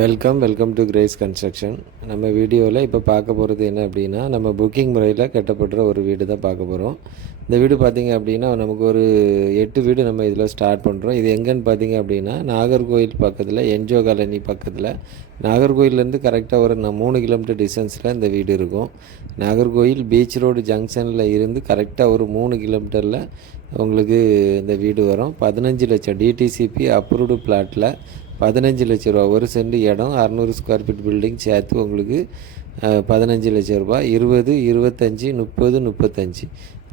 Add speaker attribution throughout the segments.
Speaker 1: Welcome welcome to Grace construction நம்ம வீடியோவில் இப்போ பார்க்க போகிறது என்ன அப்படின்னா நம்ம புக்கிங் முறையில் கட்டப்படுற ஒரு வீடு தான் பார்க்க போகிறோம் இந்த வீடு பார்த்திங்க அப்படின்னா நமக்கு ஒரு எட்டு வீடு நம்ம இதில் ஸ்டார்ட் பண்ணுறோம் இது எங்கேன்னு பார்த்தீங்க அப்படின்னா நாகர்கோயில் பக்கத்தில் என்ஜோ காலனி பக்கத்தில். நாகர்கோயிலேருந்து கரெக்டாக ஒரு மூணு கிலோமீட்டர் டிஸ்டன்ஸில் இந்த வீடு இருக்கும். நாகர்கோயில் பீச் ரோடு ஜங்ஷனில் இருந்து கரெக்டாக ஒரு மூணு கிலோமீட்டரில் உங்களுக்கு இந்த வீடு வரும். பதினஞ்சு லட்சம் டிடிசிபி அப்ரூவ்டு பிளாட்டில் பதினஞ்சு லட்ச ரூபா. ஒரு சென்ட் இடம் அறநூறு ஸ்கொயர் ஃபீட் பில்டிங் சேர்த்து உங்களுக்கு பதினஞ்சு லட்ச ரூபா. இருபது இருபத்தஞ்சி முப்பது முப்பத்தஞ்சு.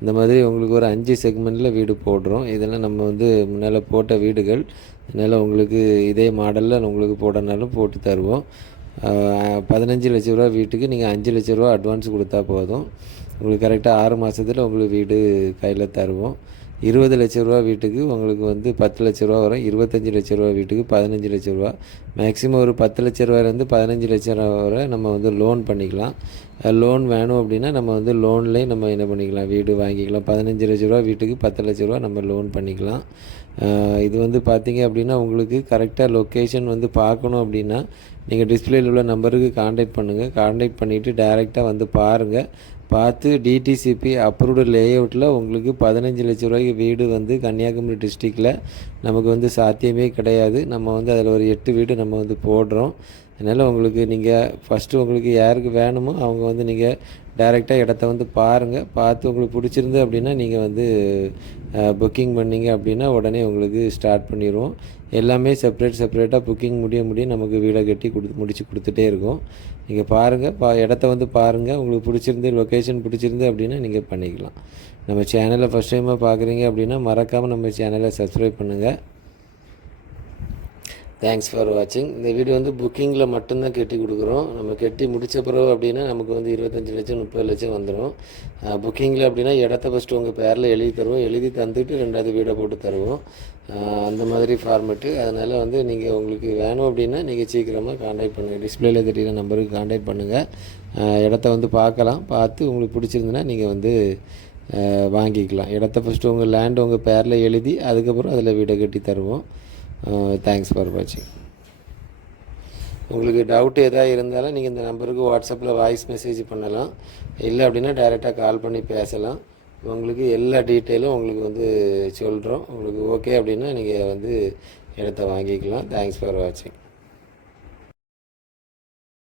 Speaker 1: இந்த மாதிரி உங்களுக்கு ஒரு அஞ்சு செக்மெண்ட்டில் வீடு போடுறோம். இதெல்லாம் நம்ம வந்து முன்னால் போட்ட வீடுகள். அதனால் உங்களுக்கு இதே மாடலில் உங்களுக்கு போடனாலும் போட்டு தருவோம். பதினஞ்சு லட்ச ரூபா வீட்டுக்கு நீங்கள் அஞ்சு லட்ச ரூபா அட்வான்ஸ் கொடுத்தா போதும். உங்களுக்கு கரெக்டாக ஆறு மாதத்தில் உங்களுக்கு வீடு கையில் தருவோம். இருபது லட்ச ரூபா வீட்டுக்கு உங்களுக்கு வந்து பத்து லட்ச ரூபா வரும். இருபத்தஞ்சி லட்ச ரூபா வீட்டுக்கு பதினஞ்சு லட்ச ரூபா. மேக்ஸிமம் ஒரு பத்து லட்ச ரூபாயிலேருந்து பதினஞ்சு லட்ச ரூபா வரை நம்ம வந்து லோன் பண்ணிக்கலாம். லோன் வேணும் அப்படின்னா நம்ம வந்து லோன்லேயே நம்ம என்ன பண்ணிக்கலாம்? வீடு வாங்கிக்கலாம். பதினஞ்சு லட்ச ரூபா வீட்டுக்கு பத்து லட்ச ரூபா நம்ம லோன் பண்ணிக்கலாம். இது வந்து பார்த்தீங்க அப்படின்னா உங்களுக்கு கரெக்டாக லொக்கேஷன் வந்து பார்க்கணும் அப்படின்னா நீங்கள் டிஸ்பிளேயில் உள்ள நம்பருக்கு காண்டாக்ட் பண்ணுங்கள் காண்டாக்ட் பண்ணிவிட்டு டேரெக்டாக வந்து பாருங்கள் பார்த்து டிடிசிபி அப்ரூவ்டு லேஅவுட்டில் உங்களுக்கு பதினஞ்சு லட்ச ரூபாய்க்கு வீடு வந்து கன்னியாகுமரி டிஸ்ட்ரிக்டில் நமக்கு வந்து சாத்தியமே கிடையாது. நம்ம வந்து அதில் ஒரு எட்டு வீடு நம்ம வந்து போடுறோம். அதனால் உங்களுக்கு நீங்கள் ஃபஸ்ட்டு உங்களுக்கு யாருக்கு வேணுமோ அவங்க வந்து நீங்கள் டைரெக்டாக இடத்த வந்து பாருங்கள் பார்த்து உங்களுக்கு பிடிச்சிருந்து அப்படின்னா நீங்கள் வந்து புக்கிங் பண்ணிங்க அப்படின்னா உடனே உங்களுக்கு ஸ்டார்ட் பண்ணிடுவோம் எல்லாமே செப்பரேட் செப்பரேட்டாக புக்கிங் முடிய முடிய நமக்கு வீடை கட்டி கொடு முடித்து கொடுத்துட்டே இருக்கும். நீங்கள் பாருங்கள் பா இடத்த வந்து பாருங்கள் உங்களுக்கு பிடிச்சிருந்து லொக்கேஷன் பிடிச்சிருந்து அப்படின்னா நீங்கள் பண்ணிக்கலாம். நம்ம சேனலை ஃபஸ்ட் டைமாக பார்க்குறீங்க அப்படின்னா மறக்காமல் நம்ம சேனலை சப்ஸ்கிரைப் பண்ணுங்கள் தேங்க்ஸ் ஃபார் வாட்சிங் இந்த வீடியோ வந்து புக்கிங்கில் மட்டும்தான் கட்டி கொடுக்குறோம். நம்ம கட்டி முடித்த பிறகு அப்படின்னா நமக்கு வந்து இருபத்தஞ்சி லட்சம் முப்பது லட்சம் வந்துடும் புக்கிங்கில் அப்படின்னா இடத்த ஃபஸ்ட்டு உங்கள் பேரில் எழுதி தருவோம். எழுதி தந்துட்டு ரெண்டாவது வீடை போட்டு தருவோம். அந்த மாதிரி ஃபார்மெட்டு அதனால் வந்து நீங்கள் உங்களுக்கு வேணும் அப்படின்னா நீங்கள் சீக்கிரமாக காண்டாக்ட் பண்ணுங்கள் டிஸ்பிளேல தெரியுற நம்பருக்கு காண்டாக்ட் பண்ணுங்கள் இடத்த வந்து பார்க்கலாம். பார்த்து உங்களுக்கு பிடிச்சிருந்துன்னா நீங்கள் வந்து வாங்கிக்கலாம். இடத்த ஃபஸ்ட்டு உங்கள் லேண்ட் உங்கள் பேரில் எழுதி அதுக்கப்புறம் அதில் வீடை கட்டி தருவோம். தேங்க்ஸ் ஃபார் வாட்சிங் உங்களுக்கு டவுட் எதாவது இருந்தாலும் நீங்கள் இந்த நம்பருக்கு வாட்ஸ்அப்பில் வாய்ஸ் மெசேஜ் பண்ணலாம். இல்லை அப்படின்னா டைரெக்டாக கால் பண்ணி பேசலாம். உங்களுக்கு எல்லா டீட்டெயிலும் உங்களுக்கு வந்து சொல்கிறோம் உங்களுக்கு ஓகே அப்படின்னா நீங்கள் வந்து இடத்த வாங்கிக்கலாம். தேங்க்ஸ் ஃபார் வாட்சிங்